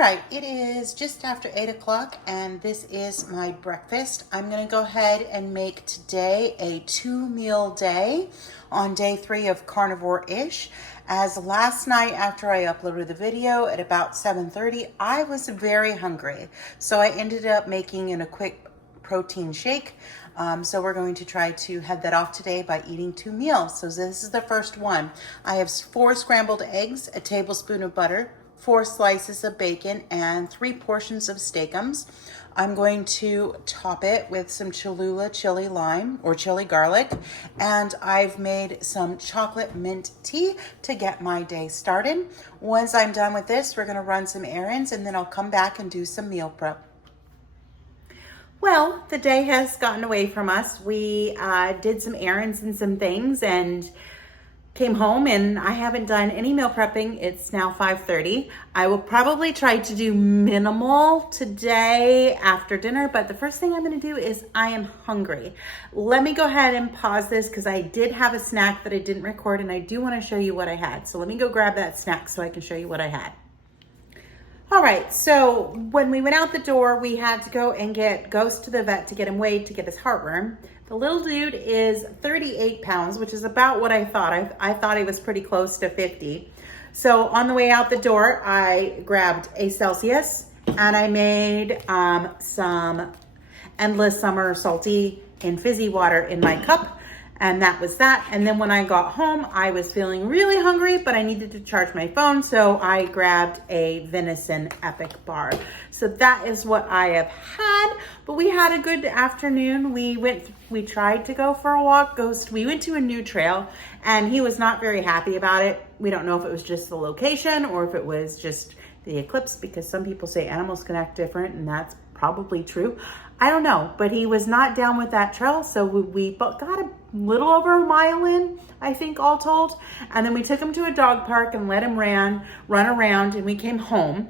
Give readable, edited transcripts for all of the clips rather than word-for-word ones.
right, it is just after 8 o'clock and this is my breakfast. I'm gonna go ahead and make today a 2-meal day on day 3 of Carnivorish. As last night after I uploaded the video at about 7:30, I was very hungry. So I ended up making a quick protein shake. So we're going to try to head that off today by eating 2 meals. So this is the first one. I have 4 scrambled eggs, a tablespoon of butter, 4 slices of bacon, and 3 portions of steakums. I'm going to top it with some Cholula chili lime or chili garlic, and I've made some chocolate mint tea to get my day started. Once I'm done with this, we're gonna run some errands and then I'll come back and do some meal prep. Well, the day has gotten away from us. We did some errands and some things and came home, and I haven't done any meal prepping. It's now 5:30. I will probably try to do minimal today after dinner, but the first thing I'm gonna do is I am hungry. Let me go ahead and pause this because I did have a snack that I didn't record and I do wanna show you what I had. So let me go grab that snack so I can show you what I had. All right, so when we went out the door, we had to go and get Ghost to the vet to get him weighed to get his heartworm. The little dude is 38 pounds, which is about what I thought. I thought he was pretty close to 50. So on the way out the door, I grabbed a Celsius and I made some Endless Summer Salty and Fizzy water in my cup. And that was that. And then when I got home, I was feeling really hungry, but I needed to charge my phone. So I grabbed a venison epic bar. So that is what I have had, but we had a good afternoon. We tried to go for a walk. We went to a new trail and he was not very happy about it. We don't know if it was just the location or if it was just the eclipse, because some people say animals can act different, and that's probably true. I don't know, but he was not down with that trail. So we got a little over a mile in, I think, all told. And then we took him to a dog park and let him run around, and we came home.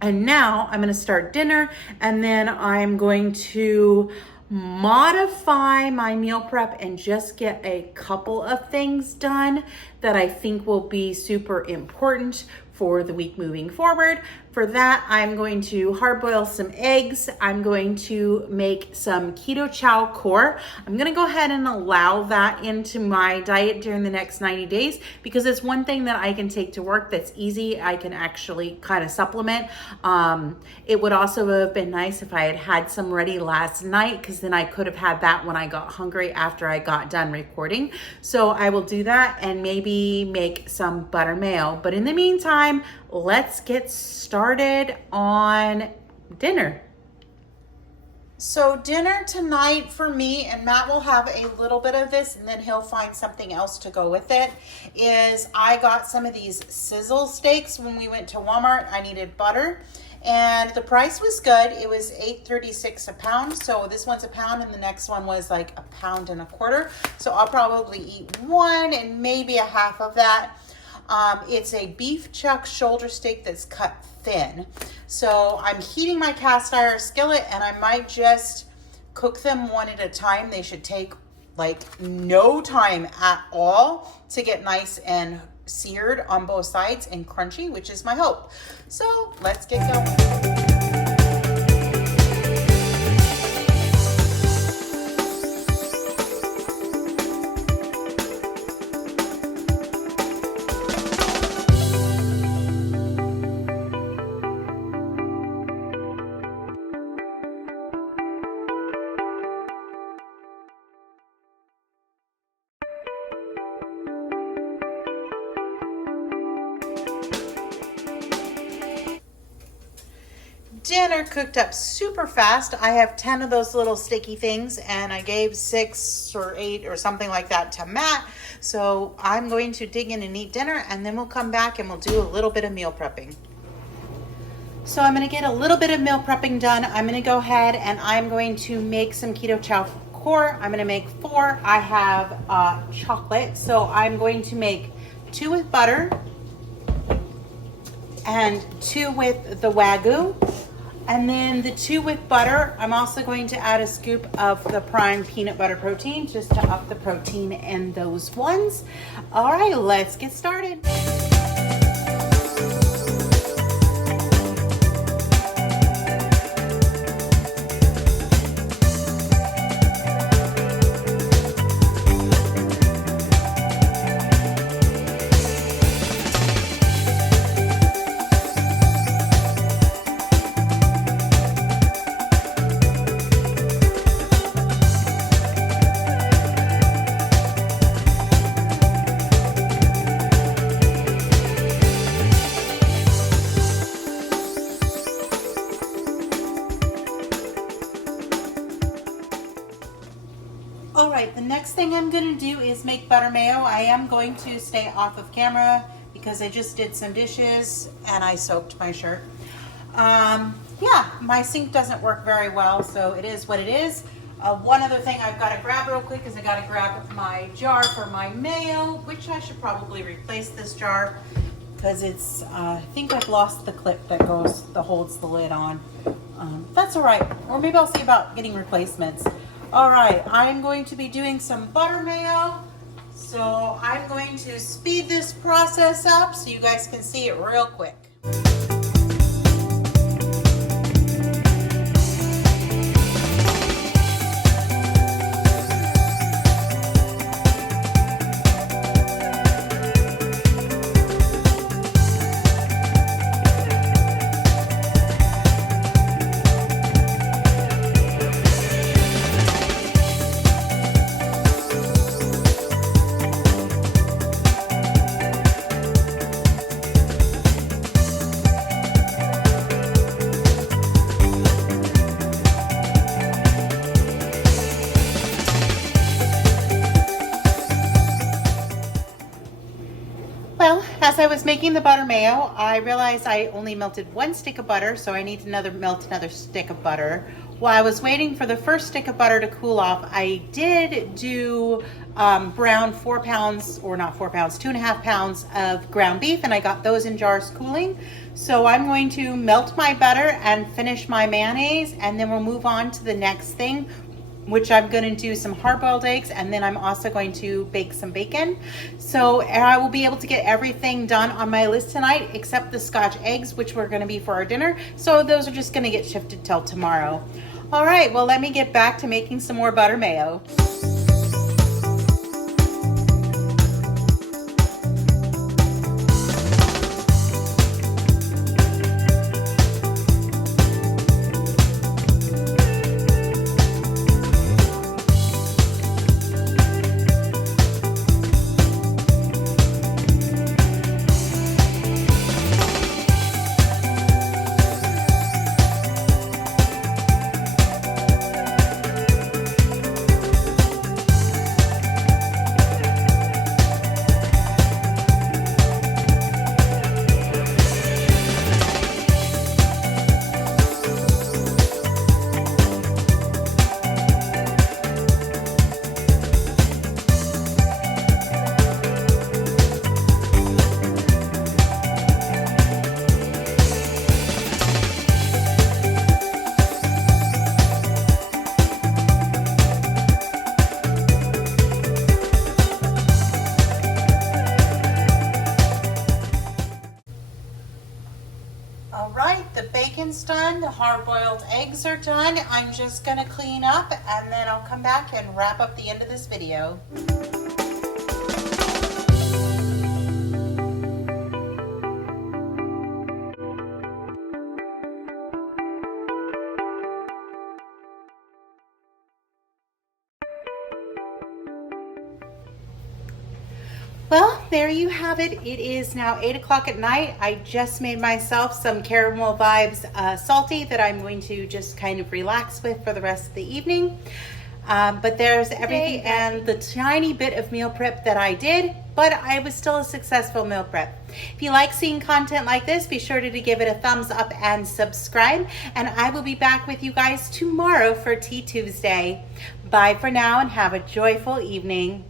And now I'm gonna start dinner, and then I'm going to modify my meal prep and just get a couple of things done that I think will be super important for the week moving forward. For that, I'm going to hard boil some eggs. I'm going to make some keto chow core. I'm gonna go ahead and allow that into my diet during the next 90 days because it's one thing that I can take to work that's easy. I can actually kind of supplement. It would also have been nice if I had had some ready last night, because then I could have had that when I got hungry after I got done recording. So I will do that and maybe make some butter mayo. But in the meantime, let's get started on dinner. So dinner tonight for me, and Matt will have a little bit of this and then he'll find something else to go with it, is I got some of these sizzle steaks when we went to Walmart. I needed butter and the price was good. It was $8.36 a pound. So this one's a pound and the next one was like 1.25 pounds. So I'll probably eat one and maybe a half of that. It's a beef chuck shoulder steak that's cut thin. So I'm heating my cast iron skillet and I might just cook them one at a time. They should take like no time at all to get nice and seared on both sides and crunchy, which is my hope. So let's get going. Dinner cooked up super fast. I have 10 of those little sticky things and I gave 6 or 8 or something like that to Matt. So I'm going to dig in and eat dinner and then we'll come back and we'll do a little bit of meal prepping. So I'm gonna get a little bit of meal prepping done. I'm gonna go ahead and I'm going to make some keto chow core. I'm gonna make 4. I have chocolate. So I'm going to make 2 with butter and 2 with the Wagyu. And then the 2 with butter, I'm also going to add a scoop of the prime peanut butter protein just to up the protein in those ones. All right, let's get started. make butter mayo. I am going to stay off of camera because I just did some dishes and I soaked my shirt. Yeah, my sink doesn't work very well, so it is what it is. One other thing I've got to grab real quick is I got to grab my jar for my mayo, which I should probably replace this jar because it's, I think I've lost the clip that holds the lid on. That's all right, or maybe I'll see about getting replacements. All right, I'm going to be doing some butter mayo, so I'm going to speed this process up so you guys can see it real quick. Well, as I was making the butter mayo, I realized I only melted one stick of butter, so I need to melt another stick of butter. While I was waiting for the first stick of butter to cool off, I did do brown 4 pounds, or not 4 pounds, 2.5 pounds of ground beef, and I got those in jars cooling. So I'm going to melt my butter and finish my mayonnaise, and then we'll move on to the next thing, which I'm going to do some hard-boiled eggs, and then I'm also going to bake some bacon. So I will be able to get everything done on my list tonight except the Scotch eggs, which were going to be for our dinner. So those are just going to get shifted till tomorrow. All right, well, let me get back to making some more butter mayo. All right, the bacon's done, the hard-boiled eggs are done. I'm just gonna clean up and then I'll come back and wrap up the end of this video. Well, there you have it. It is now 8 o'clock at night. I just made myself some Caramel Vibes salty that I'm going to just kind of relax with for the rest of the evening. But there's everything and the tiny bit of meal prep that I did, but I was still a successful meal prep. If you like seeing content like this, be sure to give it a thumbs up and subscribe. And I will be back with you guys tomorrow for Tea Tuesday. Bye for now and have a joyful evening.